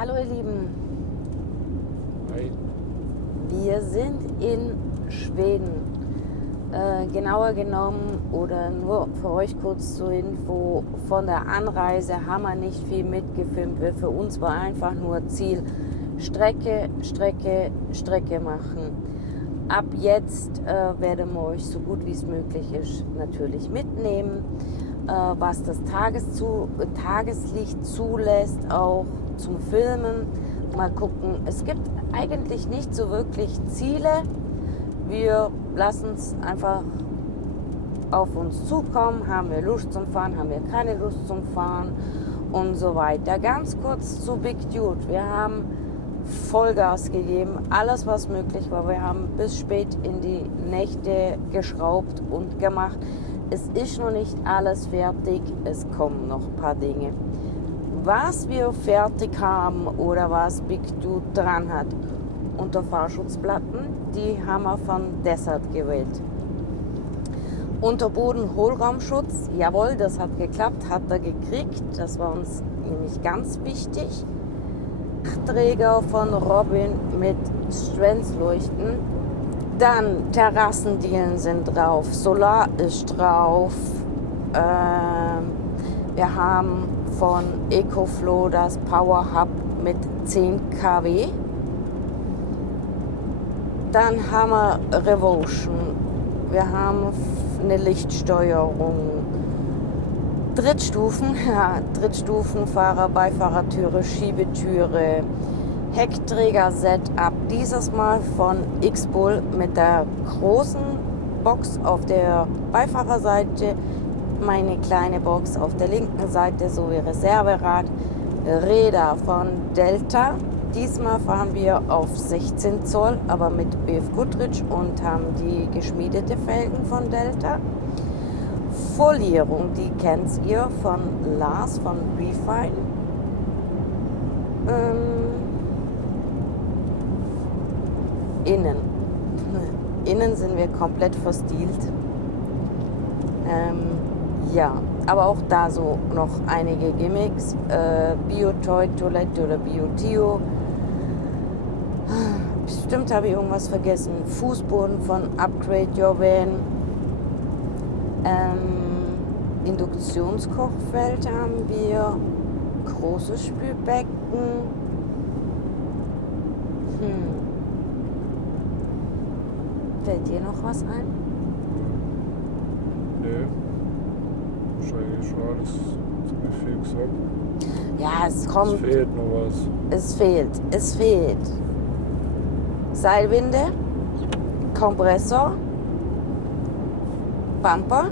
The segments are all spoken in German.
Hallo ihr Lieben, Hi. wir sind in Schweden. Genauer genommen oder nur für euch kurz zur Info, von der Anreise haben wir nicht viel mitgefilmt. Für uns war einfach nur Ziel Strecke machen. Ab jetzt werden wir euch so gut wie es möglich ist natürlich mitnehmen, was das Tageslicht zulässt, auch zum Filmen. Mal gucken, es gibt eigentlich nicht so wirklich Ziele. Wir lassen es einfach auf uns zukommen. Haben wir Lust zum Fahren, haben wir keine Lust zum Fahren und so weiter. Ganz kurz zu Big Dude. Wir haben Vollgas gegeben, alles was möglich war. Wir haben bis spät in die Nächte geschraubt und gemacht. Es ist noch nicht alles fertig, es kommen noch ein paar Dinge. Was wir fertig haben oder was Big Dude dran hat, Unterfahrschutzplatten, die haben wir von Desert gewählt. Unterboden Hohlraumschutz, jawohl, das hat geklappt, hat er gekriegt, das war uns nämlich ganz wichtig. Träger von Robin mit Schwänzleuchten. Dann Terrassendielen sind drauf, Solar ist drauf. Wir haben von EcoFlow das Power Hub mit 10 kW. Dann haben wir Revolution. Wir haben eine Lichtsteuerung. Drittstufen, Fahrer, Beifahrertüre, Schiebetüre, Heckträger-Setup. Dieses Mal von X-Bull mit der großen Box auf der Beifahrerseite, meine kleine Box auf der linken Seite sowie Reserverad. Räder von Delta. Diesmal fahren wir auf 16 Zoll, aber mit BF Goodrich und haben die geschmiedete Felgen von Delta. Folierung, die kennt ihr von Lars von Refine. Innen sind wir komplett verstielt. Ja, aber auch da so noch einige Gimmicks. Bio-Toy-Toilette oder Bio-Tio. Bestimmt habe ich irgendwas vergessen. Fußboden von Upgrade Your Van. Induktionskochfeld haben wir. Großes Spülbecken. Fällt dir noch was ein? Nee. Wahrscheinlich schon alles ziemlich viel gesagt. Ja, es kommt. Es fehlt noch was. Es fehlt. Seilwinde, Kompressor, Bumper,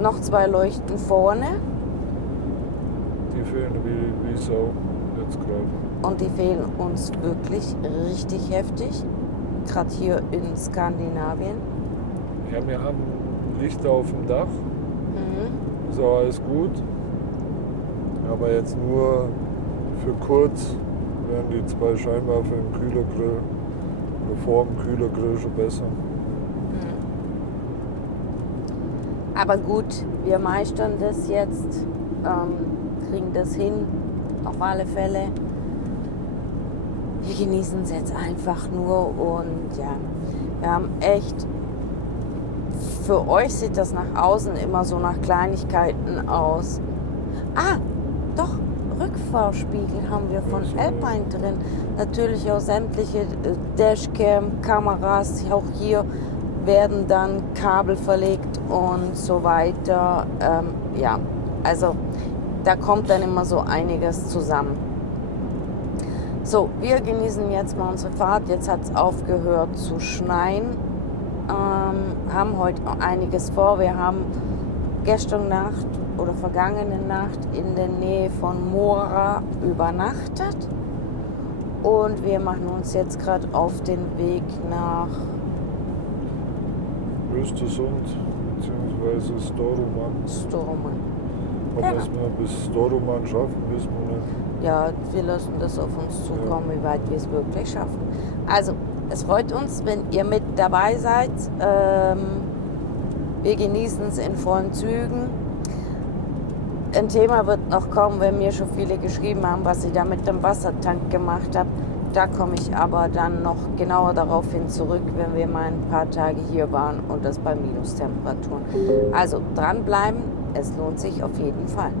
noch 2 Leuchten vorne. Die fehlen wie Sau jetzt gerade. Und die fehlen uns wirklich richtig heftig. Gerade hier in Skandinavien. Ja, wir haben Lichter auf dem Dach. Ist auch alles gut. Aber jetzt nur für kurz werden die 2 Scheinwerfer im Kühlergrill oder vor dem Kühlergrill schon besser. Aber gut, wir meistern das jetzt, kriegen das hin, auf alle Fälle. Wir genießen es jetzt einfach nur und ja, wir haben echt, für euch sieht das nach außen immer so nach Kleinigkeiten aus. Doch, Rückfahrspiegel haben wir von Alpine drin. Natürlich auch sämtliche Dashcam-Kameras, auch hier werden dann Kabel verlegt und so weiter. Ja, also da kommt dann immer so einiges zusammen. So, wir genießen jetzt mal unsere Fahrt. Jetzt hat es aufgehört zu schneien. Haben heute einiges vor. Wir haben gestern Nacht oder vergangene Nacht in der Nähe von Mora übernachtet. Und wir machen uns jetzt gerade auf den Weg nach Östersund bzw. Storuman. Ob wir es mal bis Storuman schaffen, wissen wir nicht. Ja, wir lassen das auf uns zukommen, wie weit wir es wirklich schaffen. Also, es freut uns, wenn ihr mit dabei seid. Wir genießen es in vollen Zügen. ein Thema wird noch kommen, wenn mir schon viele geschrieben haben, was ich da mit dem Wassertank gemacht habe. Da komme ich aber dann noch genauer darauf hin zurück, wenn wir mal ein paar Tage hier waren und das bei Minustemperaturen. Also dranbleiben, es lohnt sich auf jeden Fall.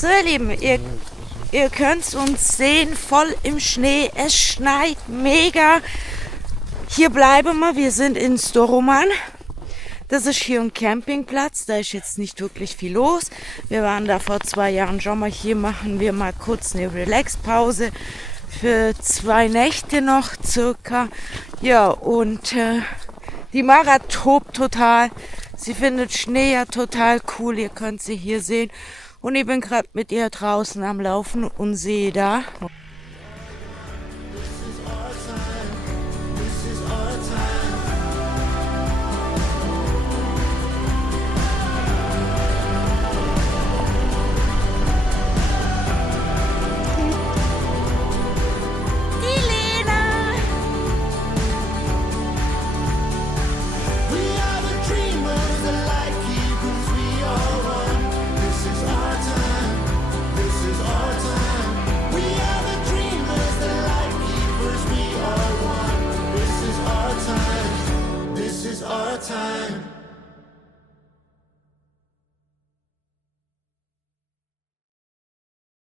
So, ihr Lieben, ihr könnt uns sehen, voll im Schnee. Es schneit mega. Hier bleiben wir sind in Storuman. Das ist hier ein Campingplatz, da ist jetzt nicht wirklich viel los. Wir waren da vor 2 Jahren schon mal. Hier machen wir mal kurz eine Relax-Pause für 2 Nächte noch circa. Ja, und die Mara tobt total. Sie findet Schnee ja total cool, ihr könnt sie hier sehen. Und ich bin gerade mit ihr draußen am Laufen und sehe da